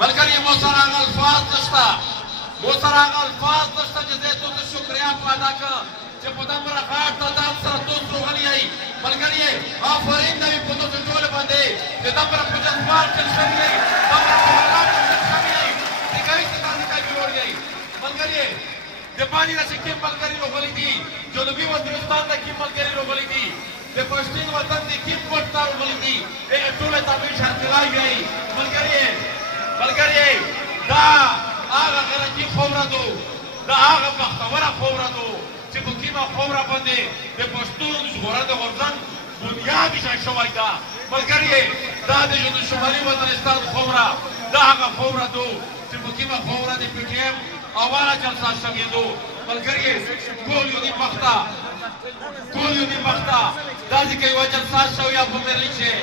ملګری مو سره هغه الفاظ نشته مو سره هغه الفاظ نشته چې زه تاسو شکریا په ادا کړم چې په دومره غاټ تعداد سره تاسو راغلي یئ ملګری آفرین دی په تاسو ټول باندې چې دومره په جذبات کې شوي یئ دومره په حالات کې شوي یئ چې کوي چې تاسو کوي جوړ یئ ملګری د باندې چې کوم ملګری راغلي دي جنوبي وزیرستان د کوم ملګری راغلي دي د پښتون وطن د کوم پټار راغلي دي ټول تابع شرطلای یئ ملګری دا هغه غلطي خوره دو دا هغه بختوره خوره دو چې په کومه خوره باندې د پښتون ژغورنې د غورځنګ بنیاد ایښی شوی ده ملګری دا د شمالي وزیرستان خوره دا هغه خوره دو چې په کومه خوره د پي ټي ایم اوله جلسه شوې دو ملګری ټول یو دي مخته دا چې یوه جلسه شوې په مرلیچې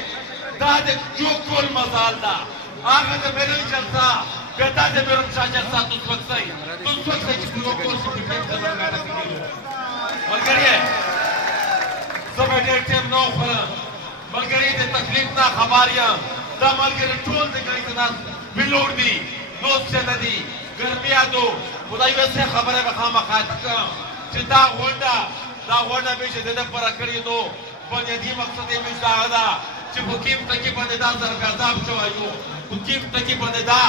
دا د جوکول مزال ده هغه د مرل جلسه بیا دا د میرمشاه جلسه تاسو وڅئ چې په یو کور کې پي ټي ایم ته راغلی کېږي ملګری زه به ډېر ټیم نه وخورم ملګری د تکلیف نه خبر یم دا ملګري ټول د ګړۍ ته ناست بلور دي نوس څه نه دي ګرمیا دو خدای وسه خبره به خامخا کوم چې دا غونډه به چې د ده پوره کړې دو بنیادي مقصد یې مې دا ده چې په کوم ټکي باندې دا ضربعذاب شوی و په کوم ټکي باندې دا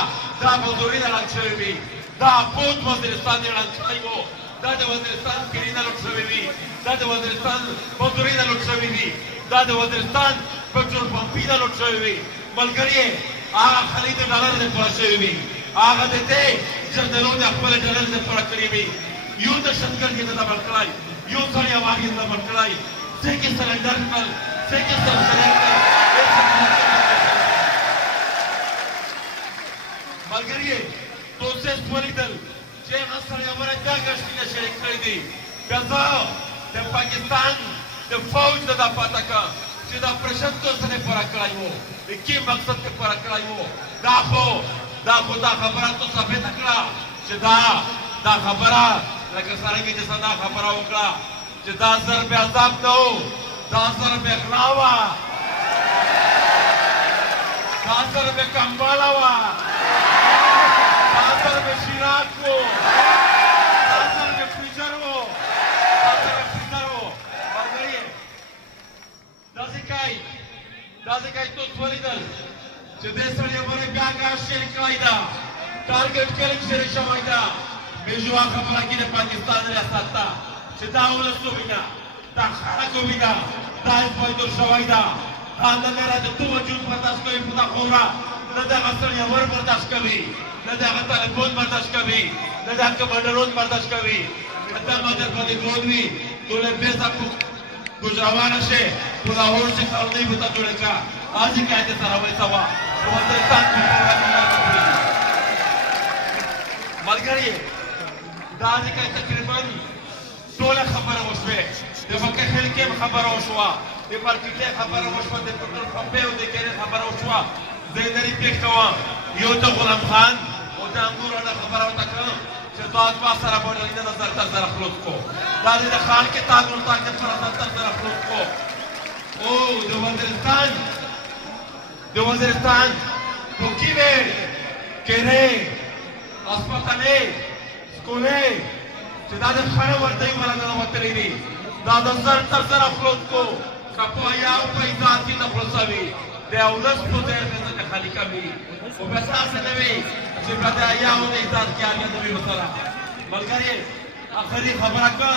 مزدوري نه ړنګ شوې وي دا پوت وزیرستان یې ړنګ شوی و دا د وزیرستان کلي نه لوټ شوې وي دا د وزیرستان مزدوري نه لوټ شوې وي دا د وزیرستان پټرول پمپي نه لوټ شوې وي ملګري هغه خلک د ډالر نه پوره شوي وي هغه د دې جنرالو د خپل ډالر نه پوره کړي وي یو د شنکر کې د بل کړای یو سړی واګي د بل کړای څنګه سلندر کړل څنګه سلندر ملګري توسه ولیدل چې هغه سړی امر دا غشتنه شریک کړی دی بیا د پاکستان د فوج د پاتکا چې دا پرشتو سره پوره کړای وو د کې مقصد ته پوره کړای وو دا خبره تو ثابت کړه چې دا خبره لکه سره کې چې دا خبره وکړه چې دا ضرب عذاب نه و دا ضرب اغلا وه دا ضرب کمباله وه دا ضرب شیراک و دا ضرب فریجر و ملګري داسې کوي تاسو ولیدل چې دې سړي امر بیا ګاز شریک کړی ده ټارګټ کلینګ شریک شوی ده میژوا خبره کې د پاکستان ریاست ته چې دا ولسو وینا دا خلکو وینا دا فایده شوی ده دا نه را د تو وجود برداشت کوي په دا خوره نه دغه سړی امر برداشت کوي نه دغه تلیفون برداشت کوي نه دغه کمانډرون برداشت کوي دا مدر باندې ګون وي ټوله پیسه گجراوانه شه په لاهور چې کارنۍ به ته جوړه کړه آجي کې اته سره وای سوا وزیرستان کې ملګری دا چې تقریبا ټول خبره وشوه د فکر خلک خبره وشوه د مارکیټ خبره وشوه د پټرول پمپ او د کېره خبره وشوه زه درې پېښوا یو ته غلام خان او د انګور نه خبره وکړه چې تاسو ما سره په دې نظر ته سره خلوص کو دا د خان کې تاسو طاقت پر نظر سره خلوص کو او د وزیرستان پوکیوه کېره هسپتالې سکولې چې دا د خړ ورته ولا نه وتلې دي دا د سر تر سره خلوص کو کپو یا او په ذات کې خلاصوي د اولس په دې نه خالي کوي او بس تاسو نه وي چې بدا یا او د ذات کې اړه دوی وسره ملګری اخري خبره کا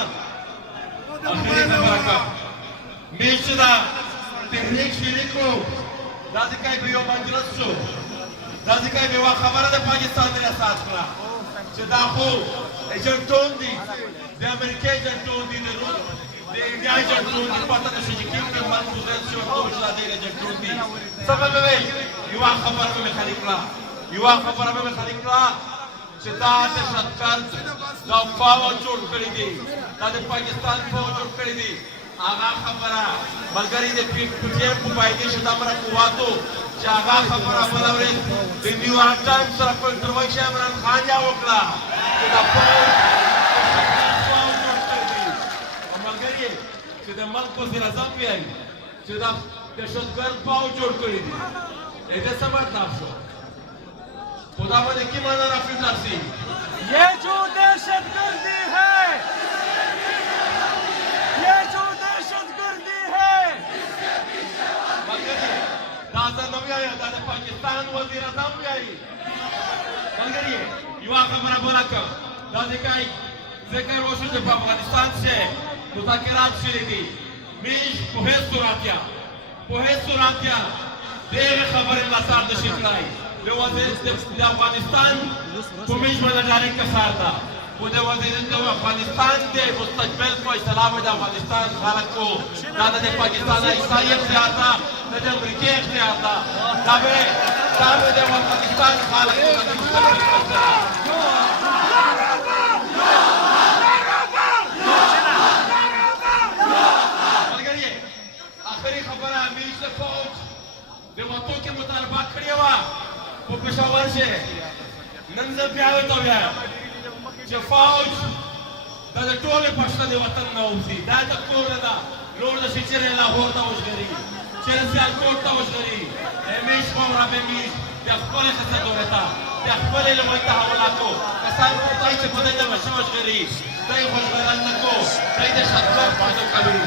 میشدا تحریک شریکو دا ځکه به یو مجلس شو دا ځکه به وا خبره د پاکستان ریاست کړه چې دا خو ایجنټون دي د امریکا ایجنټون دي د روس د انډیا ایجنټون دي پته نشي چې کوم ملک ګذر شو او چې دا د ایجنټون دي سبب وي یو خبره به خلیق کړه چې دا د شتکار دا فاوج جوړ کړی دي دا د پاکستان فاوج جوړ کړی دي هغه خبره ملګری د پی ټی ایم په پایګه شته امر قواتو چې هغه خبره ولوري د نیویارک ټایمز سره په انټرویو کې عمران خان یا وکړه چې دا فاوج جوړ کړی دي ملګری چې د ملک وزیر اعظم وایي چې دا د شتکار فاوج جوړ کړی دي دا څه مطلب شو خدا باندې کی معنا را فکر سی ये जो दहशतगर्दी है, ये जो दहशतगर्दी है, مګر دا ځنه ویاي دا د پاکستان وزیر اعظم ویاي مګر یو خبره وکړه دا ذکر وشو چې په افغانستان کې مذاکرات شوي دي میش په هیڅ صورتیا ډېر خبرې لاسار د شکلای د وزیر د افغانستان په میش باندې ډایرکټ کار ده و د وزیر د افغانستان د مستقبل فیصله د افغانستان خلک کو دا د پاکستان عیسائی اختیار ده د امریکای اختیار ده دا د افغانستان خلک کو د مستقبل فیصله آخری خبره امیر د فوج د وطن کې مطالبه کړې وه په پېښور کې نن زه بیا ورته وایم چې فوج دا د ټولې پښتنه د وطن نه وځي دا د کور نه ده لوړ د شي چیرې لاهور ته وژغوري چیرې سیالکوټ ته وژغوري همیش خاوره به میش د خپلې ښځې دولته د خپلې لومړۍ تحولاتو کسان پرتای چې په دې نه وشي وژغوري دا یې وژغورل نه کو دا یې د شتګرد فایده کوي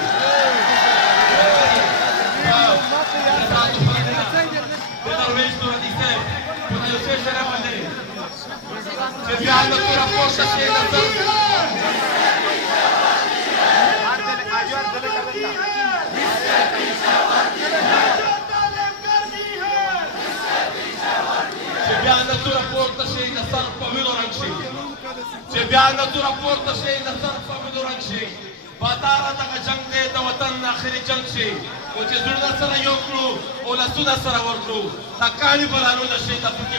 Cerviando pura forza scena Cerviando tu rapporto sei da star pomidoranci Cerviando tu rapporto sei da star pomidoranci Batara ta jang de da watan akhiri jang shi o چې زړه سره یو کړو او لاسونه سره ورکړو دا کاڼي برانو د شي د پکې